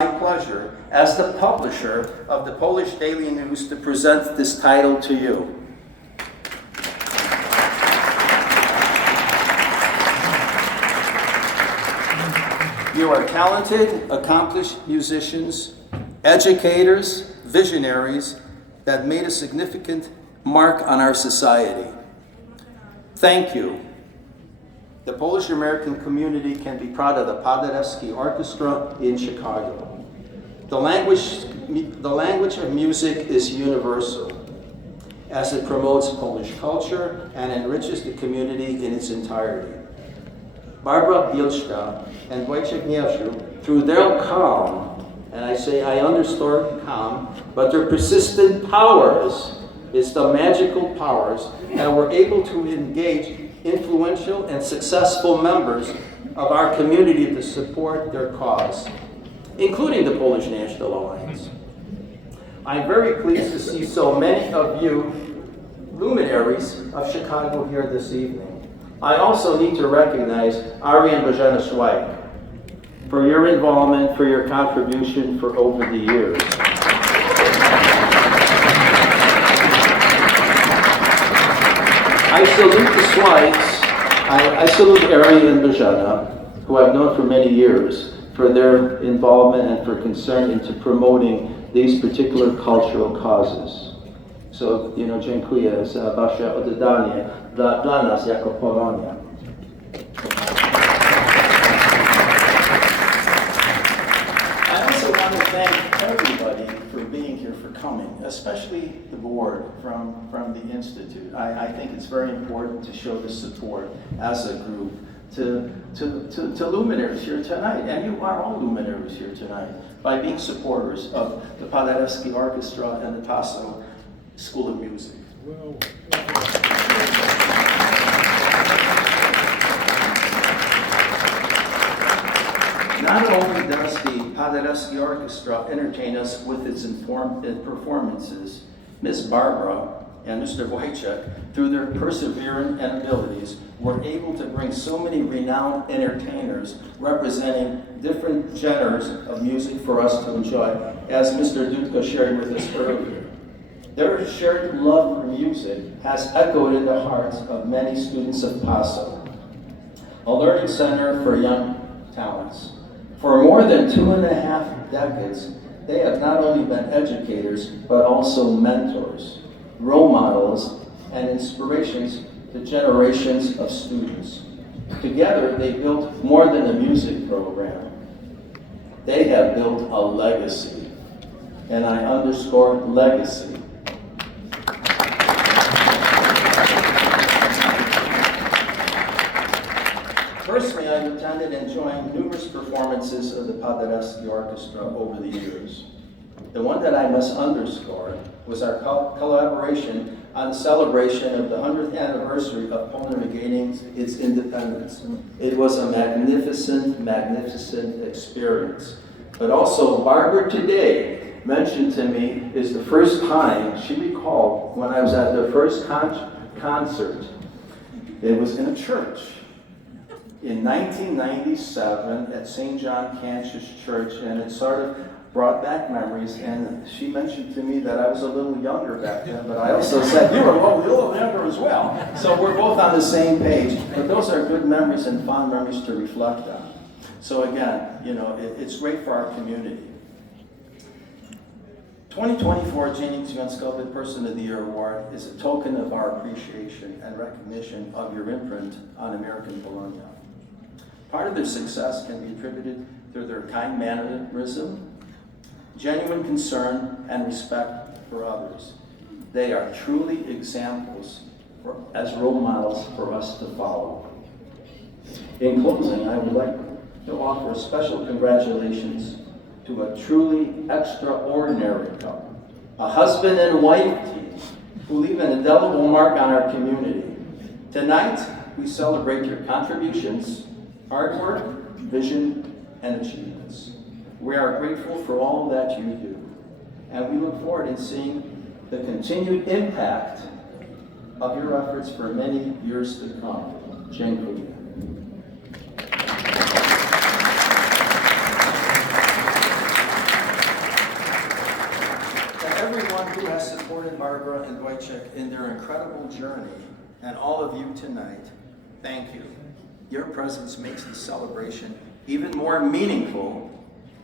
My pleasure as the publisher of the Polish Daily News to present this title to you. You are talented, accomplished musicians, educators, visionaries that made a significant mark on our society. Thank you. The Polish-American community can be proud of the Paderewski Orchestra in Chicago. The language of music is universal, as it promotes Polish culture and enriches the community in its entirety. Barbara Bilszta and Wojciech Niewrzoł, through their calm, and I underscore calm, but their persistent powers, it's the magical powers, that were able to engage influential and successful members of our community to support their cause, including the Polish National Alliance. I'm very pleased to see so many of you luminaries of Chicago here this evening. I also need to recognize Ari and Bożena Szwajk for your involvement, for your contribution for over the years. I salute the Swikes. I salute Ari and Bożena, who I've known for many years, for their involvement and for concern into promoting these particular cultural causes. So, dziękuję za wasze oddanie dla nas jako Polonia. I also want to thank everybody for being here, for coming, especially the board from the Institute. I think it's very important to show the support as a group to luminaries here tonight, and you are all luminaries here tonight, by being supporters of the Paderewski Orchestra and the Tasso School of Music. Not only does the Paderewski Orchestra entertain us with its performances, Ms. Barbara and Mr. Wojciech, through their perseverance and abilities, were able to bring so many renowned entertainers representing different genres of music for us to enjoy, as Mr. Dudko shared with us earlier. Their shared love for music has echoed in the hearts of many students of Tasso, a learning center for young talents. For more than 2.5 decades, they have not only been educators, but also mentors, role models, and inspirations to generations of students. Together, they built more than a music program. They have built a legacy, and I underscore legacy. Personally, I've attended and joined numerous performances of the Paderewski Orchestra over the years. The one that I must underscore was our collaboration on the celebration of the 100th anniversary of Poland regaining its independence. It was a magnificent, magnificent experience. But also, Barbara today mentioned to me is the first time she recalled when I was at the first concert. It was in a church in 1997 at St. John Cantius Church, and it sort of brought back memories, and she mentioned to me that I was a little younger back then, but I also said, you were a little younger as well. So we're both on the same page, but those are good memories and fond memories to reflect on. So again, it's great for our community. 2024 Dziennik Związkowy Person of the Year Award is a token of our appreciation and recognition of your imprint on American Polonia. Part of their success can be attributed through their kind mannerism, genuine concern, and respect for others. They are truly examples as role models for us to follow. In closing, I would like to offer a special congratulations to a truly extraordinary couple, a husband and wife team who leave an indelible mark on our community. Tonight, we celebrate your contributions, hard work, vision, and achievements. We are grateful for all that you do, and we look forward to seeing the continued impact of your efforts for many years to come. Dziękuję. supported Barbara and Wojciech in their incredible journey, and all of you tonight, thank you. Your presence makes the celebration even more meaningful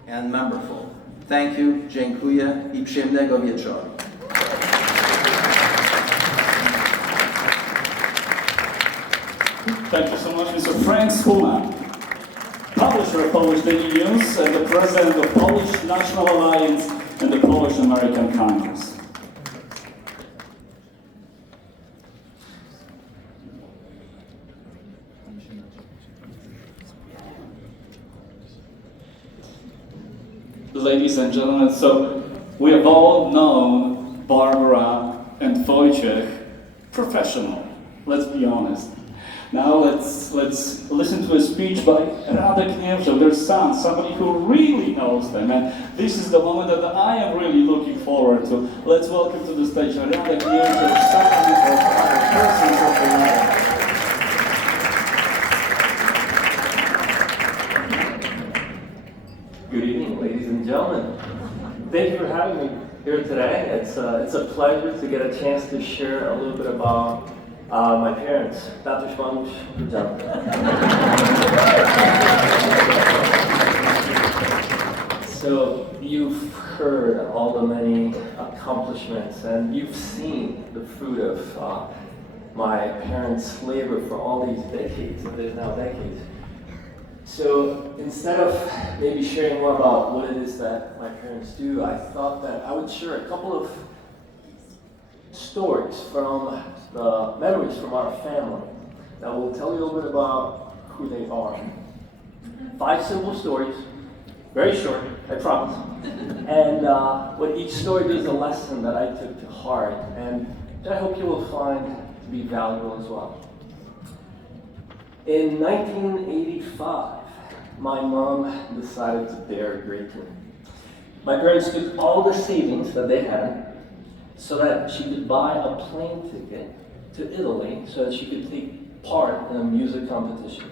and memorable. Thank you, dziękuję I przyjemnego wieczoru. Thank you so much, Mr. Frank Schumann, publisher of Polish Daily News and the president of Polish National Alliance and the Polish American Congress. Ladies and gentlemen, so we have all known Barbara and Wojciech professional, let's be honest. Now let's listen to a speech by Niewrzoł, their son, somebody who really knows them, and this is the moment that I am really looking forward to. Let's welcome to the stage Niewrzoł, son of other persons of the world. Good evening, ladies and gentlemen. Thank you for having me here today. It's a pleasure to get a chance to share a little bit about my parents, Tatuś, Mamuś, Dziadek. So you've heard all the many accomplishments, and you've seen the fruit of my parents' labor for all these decades, and there's now decades. So instead of maybe sharing more about what it is that my parents do, I thought that I would share a couple of stories from the memories from our family that will tell you a little bit about who they are. 5 simple stories, very short, I promise. And what each story does a lesson that I took to heart, and that I hope you will find to be valuable as well. In 1985, my mom decided to dare great me. My parents took all the savings that they had so that she could buy a plane ticket to Italy so that she could take part in a music competition.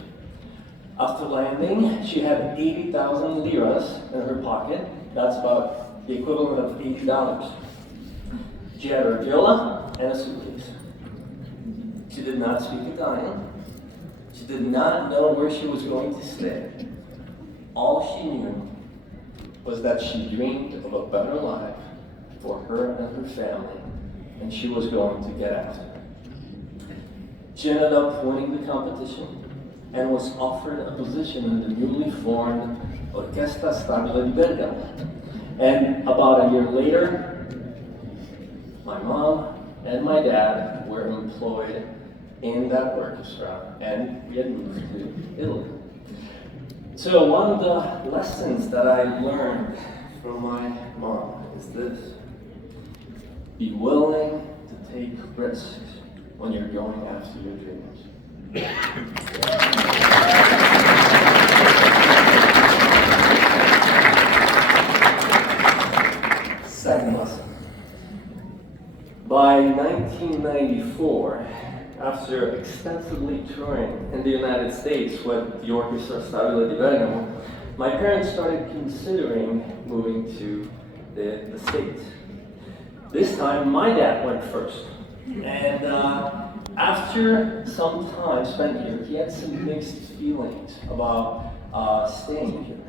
After landing, she had 80,000 liras in her pocket. That's about the equivalent of $80. She had her viola and a suitcase. She did not speak Italian. She did not know where she was going to stay. All she knew was that she dreamed of a better life for her and her family, and she was going to get after it. She ended up winning the competition and was offered a position in the newly formed Orchestra Stabile di Bergamo. And about a year later, my mom and my dad were employed in that orchestra, and we had moved to Italy. So one of the lessons that I learned from my mom is this: be willing to take risks when you're going after your dreams. Second lesson. By 1994, after extensively touring in the United States with the Orchestra Stabile di Bergamo, my parents started considering moving to the States. This time, my dad went first. And after some time spent here, he had some mixed feelings about staying here.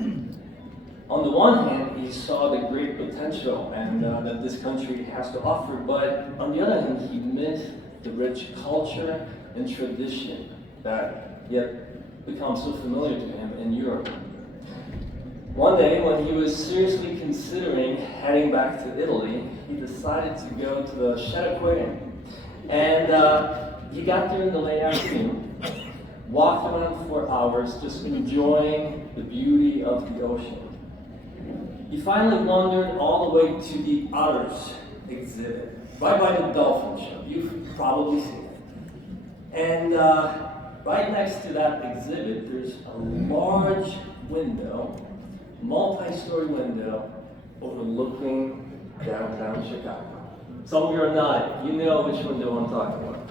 On the one hand, he saw the great potential and that this country has to offer, but on the other hand, he missed the rich culture and tradition that he had become so familiar to him in Europe. One day, when he was seriously considering heading back to Italy, he decided to go to the Shed Aquarium. And he got there in the late afternoon, walked around for hours, just enjoying the beauty of the ocean. He finally wandered all the way to the Otters exhibit, right by the dolphin show. You've probably seen it. And right next to that exhibit, there's a large window, multi-story window, overlooking downtown Chicago. Some of you are nodding. You know which window I'm talking about.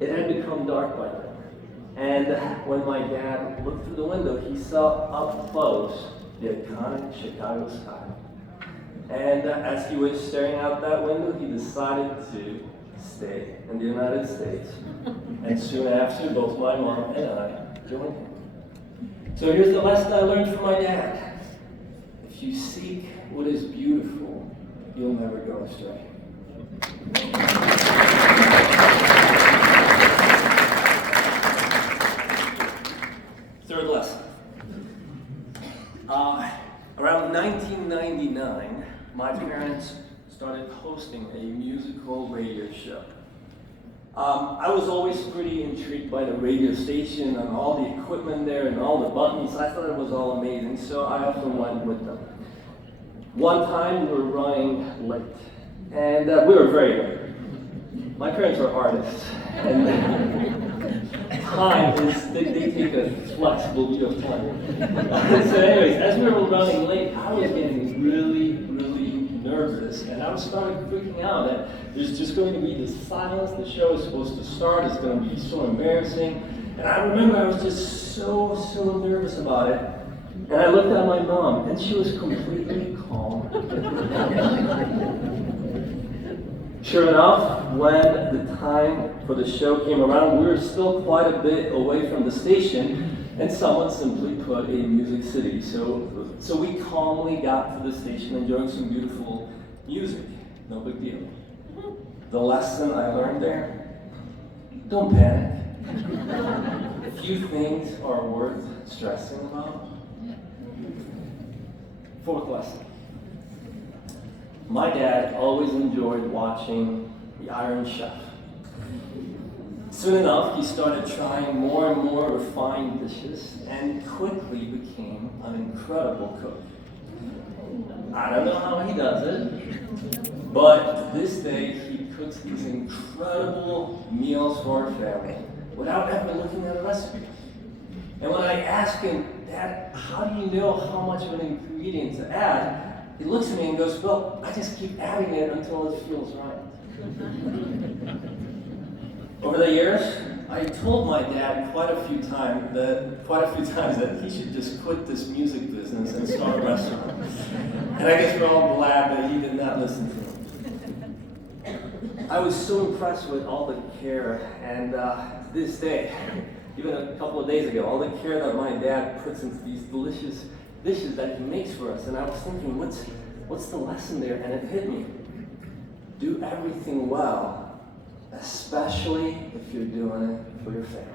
It had become dark by then. And when my dad looked through the window, he saw up close the iconic Chicago sky. And as he was staring out that window, he decided to stay in the United States. And soon after, both my mom and I joined him. So here's the lesson I learned from my dad. If you seek what is beautiful, you'll never go astray. Third lesson. Around 1999, my parents started hosting a musical radio show. I was always pretty intrigued by the radio station and all the equipment there and all the buttons. I thought it was all amazing, so I often went with them. One time we were running late, and we were very late. My parents are artists, and time is, they take a flexible view of time. So anyways, as we were running late, I was getting really nervous, and I was starting freaking out that there's just going to be this silence, the show is supposed to start, it's going to be so embarrassing, and I remember I was just so nervous about it, and I looked at my mom, and she was completely calm. Sure enough, when the time for the show came around, we were still quite a bit away from the station, and someone simply put a music city. So we calmly got to the station enjoying some beautiful music. No big deal. The lesson I learned there, don't panic. Few things are worth stressing about. Fourth lesson. My dad always enjoyed watching The Iron Chef. Soon enough, he started trying more and more refined dishes and quickly became an incredible cook. I don't know how he does it, but to this day, he cooks these incredible meals for our family without ever looking at a recipe. And when I ask him, Dad, how do you know how much of an ingredient to add? He looks at me and goes, well, I just keep adding it until it feels right. Over the years, I told my dad quite a few times that he should just quit this music business and start a restaurant. And I guess we're all glad that he did not listen to him. I was so impressed with all the care, and to this day, even a couple of days ago, all the care that my dad puts into these delicious dishes that he makes for us. And I was thinking, what's the lesson there? And it hit me. Do everything well, especially if you're doing it for your family.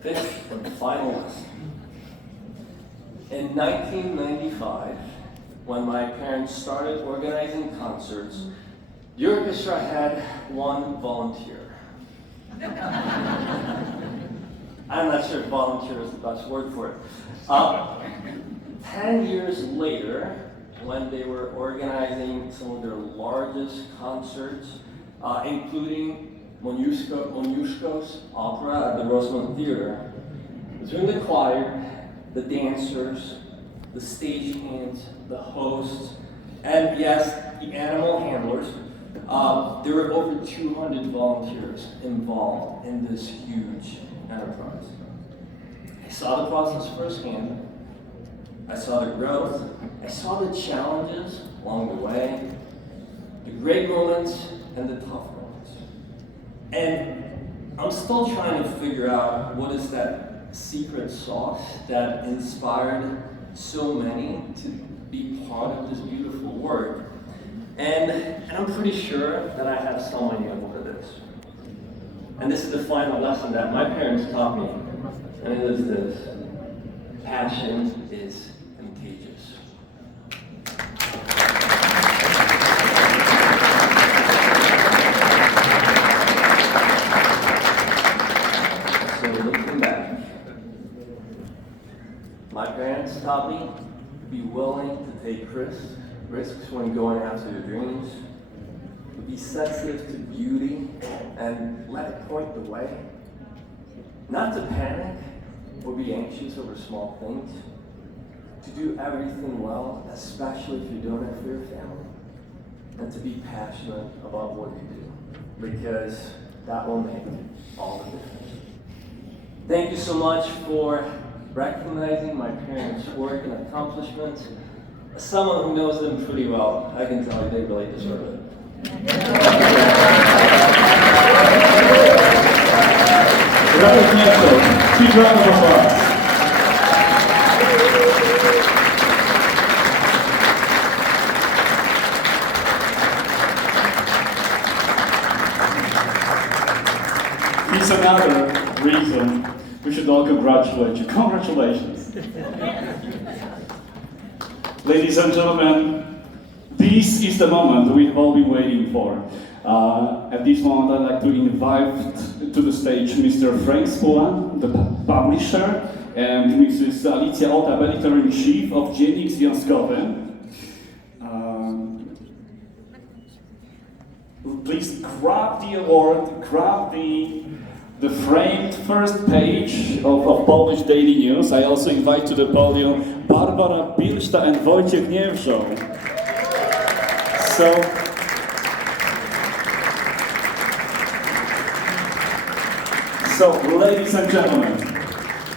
Fifth and final lesson. In 1995, when my parents started organizing concerts, the orchestra had one volunteer. I'm not sure if volunteer is the best word for it. 10 years later, when they were organizing some of their largest concerts, including Moniuszko's opera at the Rosemont Theater, between the choir, the dancers, the stagehands, the hosts, and yes, the animal handlers, there were over 200 volunteers involved in this huge enterprise. I saw the process firsthand. I saw the growth. I saw the challenges along the way, the great moments and the tough moments. And I'm still trying to figure out what is that secret sauce that inspired so many to be part of this beautiful work. And I'm pretty sure that I have some idea of what it is. And this is the final lesson that my parents taught me, and it is this: passion is contagious. So looking back, my parents taught me to be willing to take risks when going after your dreams, to be sensitive to beauty and let it point the way, not to panic or be anxious over small things, to do everything well, especially if you're doing it for your family, and to be passionate about what you do, because that will make all the difference. Thank you so much for recognizing my parents' work and accomplishments. As someone who knows them pretty well, I can tell you they really deserve it. Robert Niewrzoł, huge round of applause. Here's another reason we should all congratulate you. Congratulations. Ladies and gentlemen, this is the moment we've all been waiting for. At this moment, I'd like to invite to the stage Mr. Frank Spula, the publisher, and Mrs. Alicja Ota, editor-in-chief of Dziennik Związkowy. Please grab the award, grab the framed first page of Polish Daily News. I also invite to the podium Barbara Bilszta and Wojciech Niewrzoł. So, ladies and gentlemen,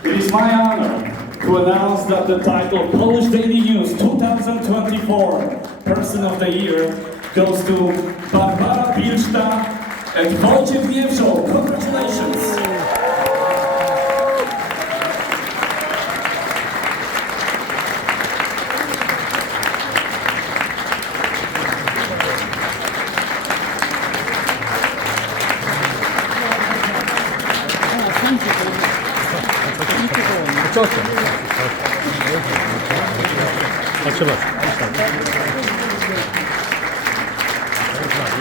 it is my honor to announce that the title Polish Daily News 2024 Person of the Year goes to Barbara Bilszta and Wojciech Niewrzoł. Congratulations! Proszę bardzo.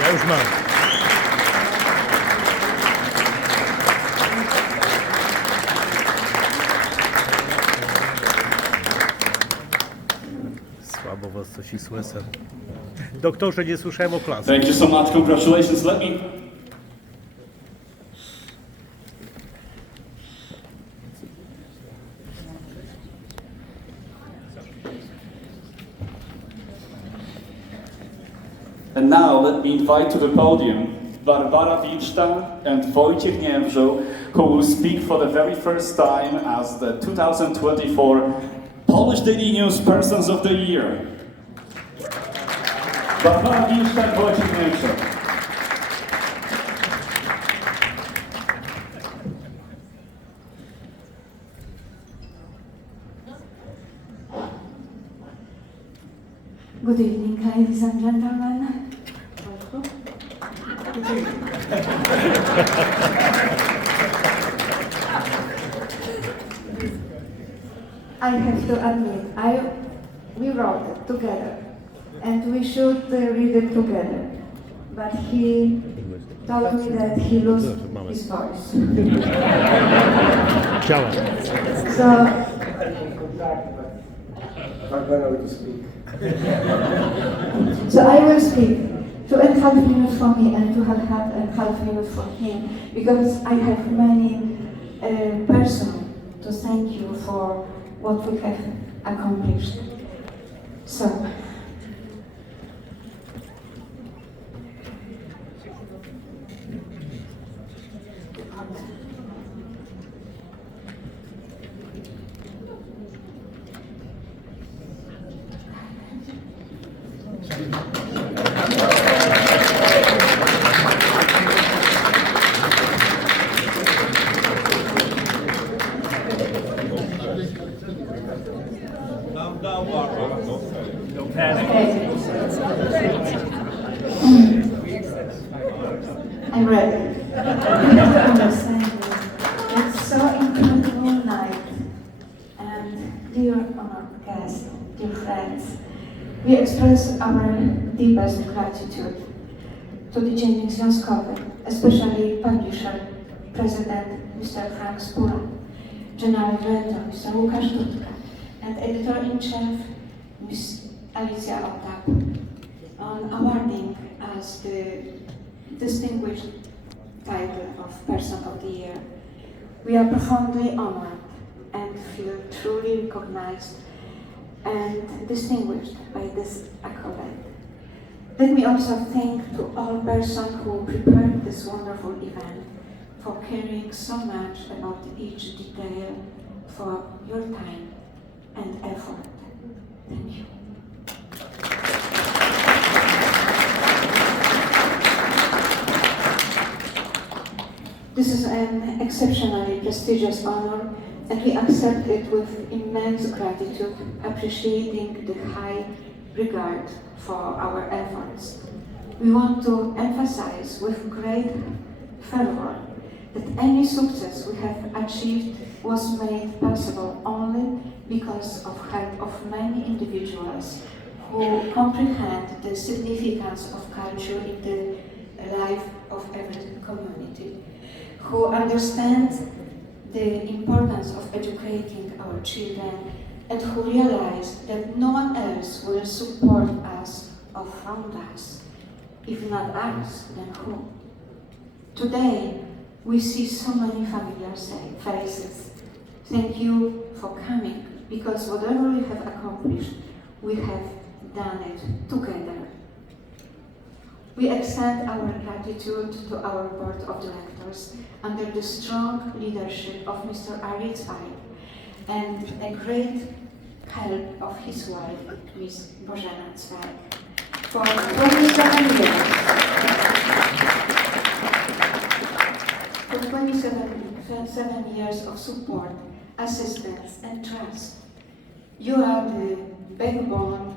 Ja już mam. Słabo was coś i słyszę. Doktorze, nie słyszałem oklaski. Thank you so much. Congratulations. Let me. And now let me invite to the podium Barbara Bilszta and Wojciech Niewrzoł, who will speak for the very first time as the 2024 Polish Daily News Persons of the Year. Barbara Bilszta and Wojciech Niewrzoł. Good evening, ladies and gentlemen. I have to admit, we wrote it together, and we should read it together. But he told me that he lost his voice. So So I will speak 2.5 minutes for me and 2.5 minutes for him, because I have many persons to thank you for what we have accomplished. So, I'm ready. You have to understand this. It's so incredible night. And dear honored guests, dear friends, we express our deepest gratitude to the Dziennik Związkowy, especially publisher, President Mr. Frank Spula, General Director Mr. Łukasz Dudka, and Editor-in-Chief Ms. Alicja Ota, on awarding us the distinguished title of Person of the Year. We are profoundly honored and feel truly recognized and distinguished by this accolade. Let me also thank to all persons who prepared this wonderful event for caring so much about each detail, for your time and effort. Thank you. This is an exceptionally prestigious honor, and we accept it with immense gratitude, appreciating the high regard for our efforts. We want to emphasize with great fervor that any success we have achieved was made possible only because of help of many individuals who comprehend the significance of culture in the life of every community, who understand the importance of educating our children, and who realize that no one else will support us or fund us. If not us, then who? Today, we see so many familiar faces. Thank you for coming, because whatever we have accomplished, we have done it together. We extend our gratitude to our board of directors under the strong leadership of Mr. Ariel Zweig and a great help of his wife, Ms. Bożena Zweig. For 27 years of support, assistance, and trust. You are the backbone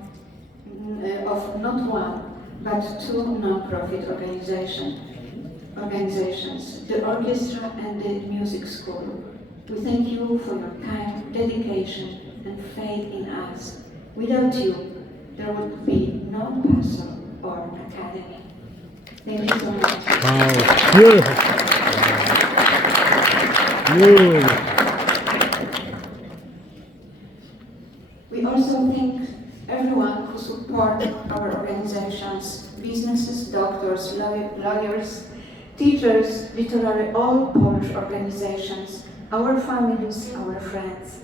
of not one, but two non-profit organizations, the orchestra and the music school. We thank you for your time, dedication, and faith in us. Without you, there would be no PASO or academy. Thank you so much. Wow, beautiful. Beautiful. We also thank everyone who support our organizations, businesses, doctors, lawyers, teachers, literary, all Polish organizations, our families, our friends.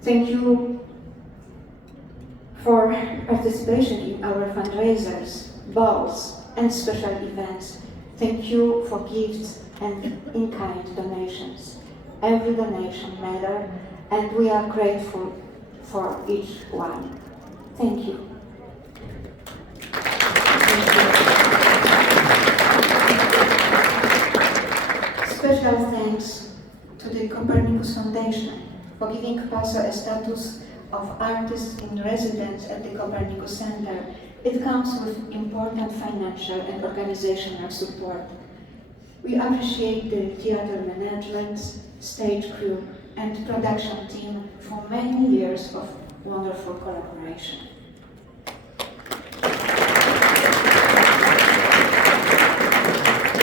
Thank you for participation in our fundraisers, balls, and special events. Thank you for gifts and in-kind donations. Every donation matters, and we are grateful for each one. Thank you. Special thanks to the Copernicus Foundation for giving PASO a status of artist in residence at the Copernicus Center. It comes with important financial and organizational support. We appreciate the theater management, stage crew, and production team for many years of wonderful collaboration.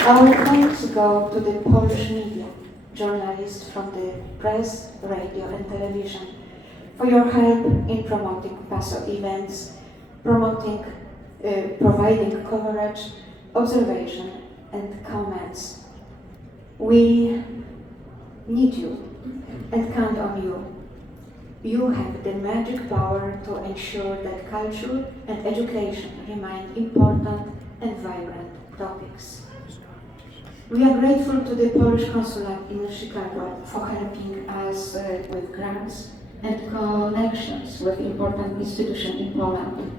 Our thanks go to the Polish media, journalists from the press, radio, and television, for your help in promoting PASO events, providing coverage, observation, and comments. We need you and count on you. You have the magic power to ensure that culture and education remain important and vibrant topics. We are grateful to the Polish Consulate in Chicago for helping us with grants and connections with important institutions in Poland.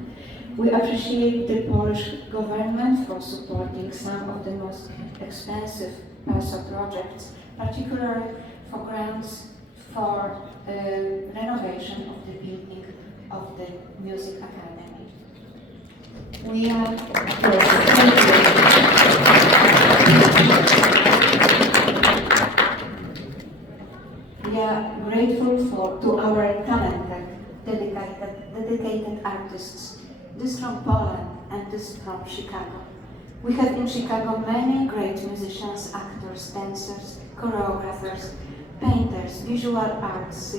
We appreciate the Polish government for supporting some of the most expensive PASO projects, particularly for grants for renovation of the building of the Music Academy. We are grateful to our talented, dedicated artists, this from Poland and this from Chicago. We have in Chicago many great musicians, actors, dancers, choreographers, painters, visual artists,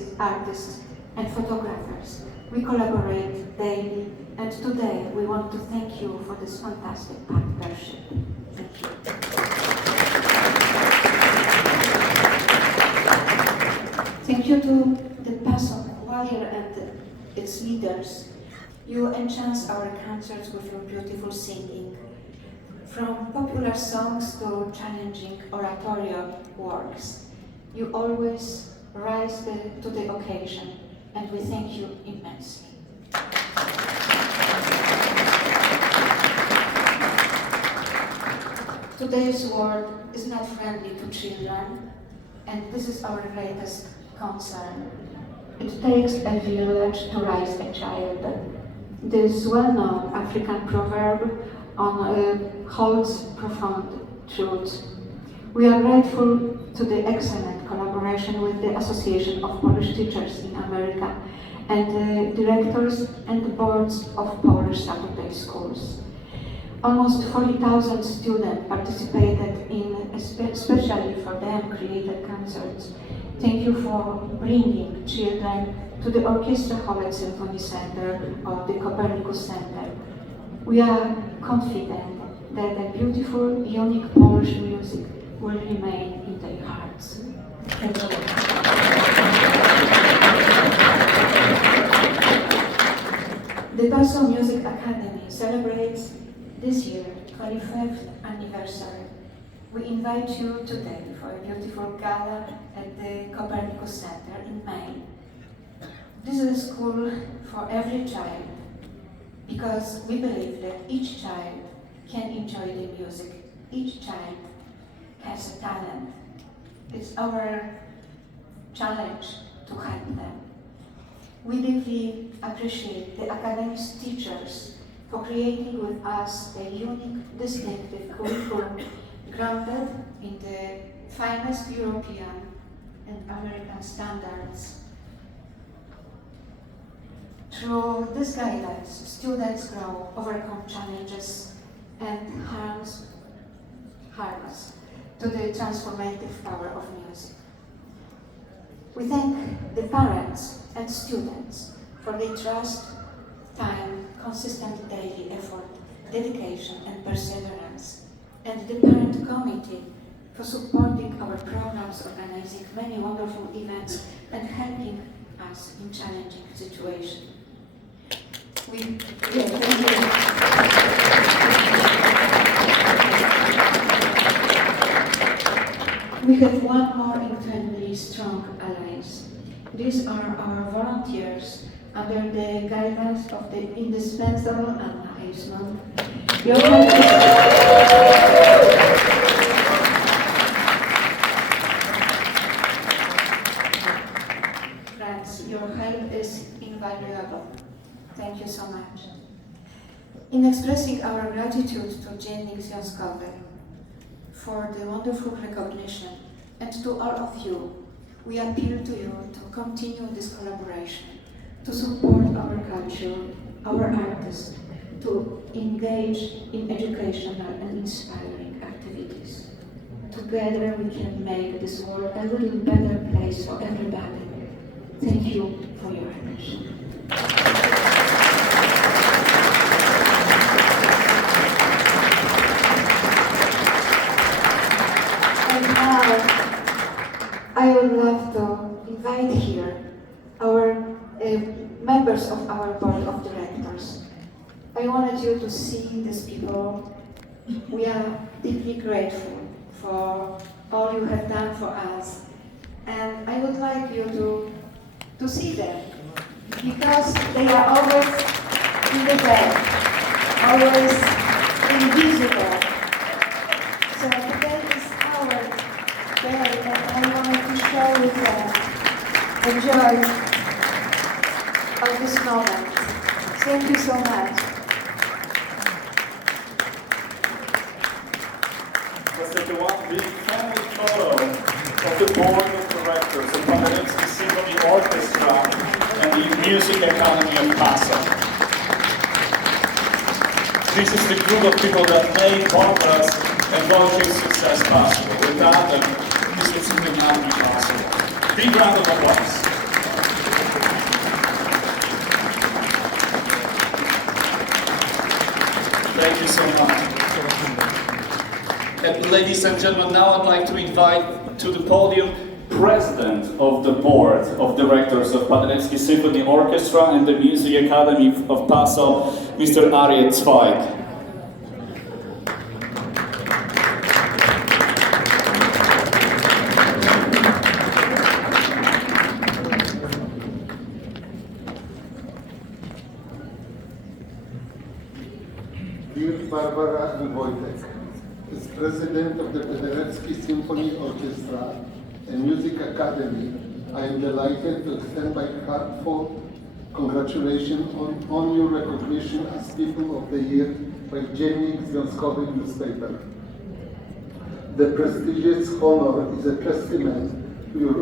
and photographers. We collaborate daily, and today we want to thank you for this fantastic partnership. Thank you. Thank you to the PASO choir and its leaders, You enchant our concerts with your beautiful singing. From popular songs to challenging oratorio works, you always rise to the occasion, and we thank you immensely. Today's world is not friendly to children, and this is our greatest concern. It takes a village to raise a child. This well-known African proverb holds profound truth. We are grateful to the excellent collaboration with the Association of Polish Teachers in America and the directors and the boards of Polish Saturday schools. Almost 40,000 students participated in especially for them created concerts. Thank you for bringing children to the Orchestra Hall Symphony Center or the Copernicus Center. We are confident that a beautiful, unique Polish music will remain in their hearts. Thank you. The Warsaw Music Academy celebrates this year 25th anniversary. We invite you today for a beautiful gala at the Copernicus Center in May. This is a school for every child because we believe that each child can enjoy the music. Each child has a talent. It's our challenge to help them. We deeply appreciate the Academy's teachers for creating with us a unique, distinctive curriculum grounded in the finest European and American standards. Through this guidance, students grow, overcome challenges, and harness to the transformative power of music. We thank the parents and students for their trust, time, consistent daily effort, dedication, and perseverance, and the parent committee for supporting our programs, organizing many wonderful events, and helping us in challenging situations. We have one more incredibly strong allies. These are our volunteers under the guidance of the indispensable Anna Eisman. Friends, your help is invaluable. Thank you so much. In expressing our gratitude to Dziennik Związkowy for the wonderful recognition and to all of you, we appeal to you to continue this collaboration, to support our culture, our artists, to engage in educational and inspiring activities. Together we can make this world a little better place for everybody. Thank you for your attention. And now, I would love to invite here our members of our board of directors. I wanted you to see these people. We are deeply grateful for all you have done for us. And I would like you to see them, because they are always in the back, always invisible. So today is our day, and I wanted to share with them the joy of this moment. Thank you so much. Let's take one big family photo of the board of directors of the Symphony Orchestra and the Music Academy of Passau. This is the group of people that made Barbara's and Wojciech's success possible. Without them, this would simply not be possible. Big round of applause. Thank you so much. And ladies and gentlemen, now I'd like to invite to the podium President of the Board of Directors of Paderewski Symphony Orchestra and the Music Academy of Passau, Mr. Ariel Zweig. Dear Barbara and Wojciech, as President of the Paderewski Symphony Orchestra and Music Academy, I am delighted to extend my heartfelt congratulations on your recognition as People of the Year by Dziennik Związkowy newspaper. The prestigious honor is a testament to your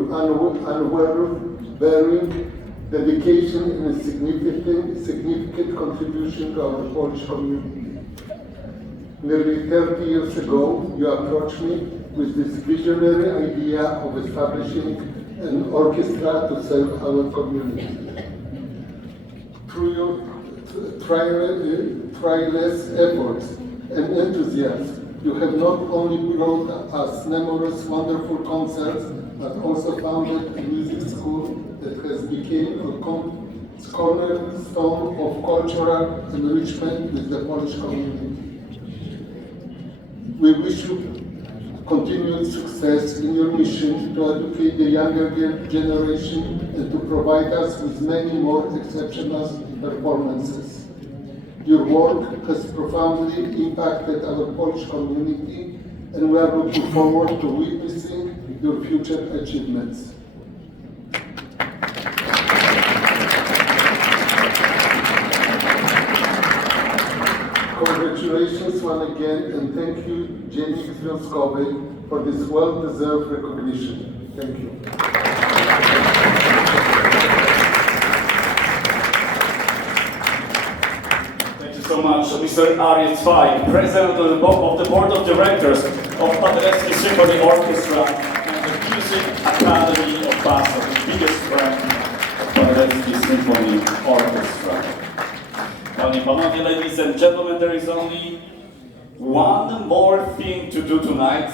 unwavering dedication and a significant contribution to our Polish community. Nearly 30 years ago, you approached me with this visionary idea of establishing an orchestra to serve our community. Through your tireless efforts and enthusiasm, you have not only brought us numerous wonderful concerts, but also founded a music school that has become a cornerstone of cultural enrichment with the Polish community. We wish you continued success in your mission to educate the younger generation and to provide us with many more exceptional performances. Your work has profoundly impacted our Polish community, and we are looking forward to witnessing your future achievements. Congratulations once again, and thank you, Dziennik Związkowy, for this well-deserved recognition. Thank you. Thank you so much, Mr. Ariel Zweig, President of the Board of Directors of Paderewski Symphony Orchestra and the Music Academy of Passau, the biggest brand of Paderewski Symphony Orchestra. Panie, Panowie, ladies and gentlemen, there is only one more thing to do tonight.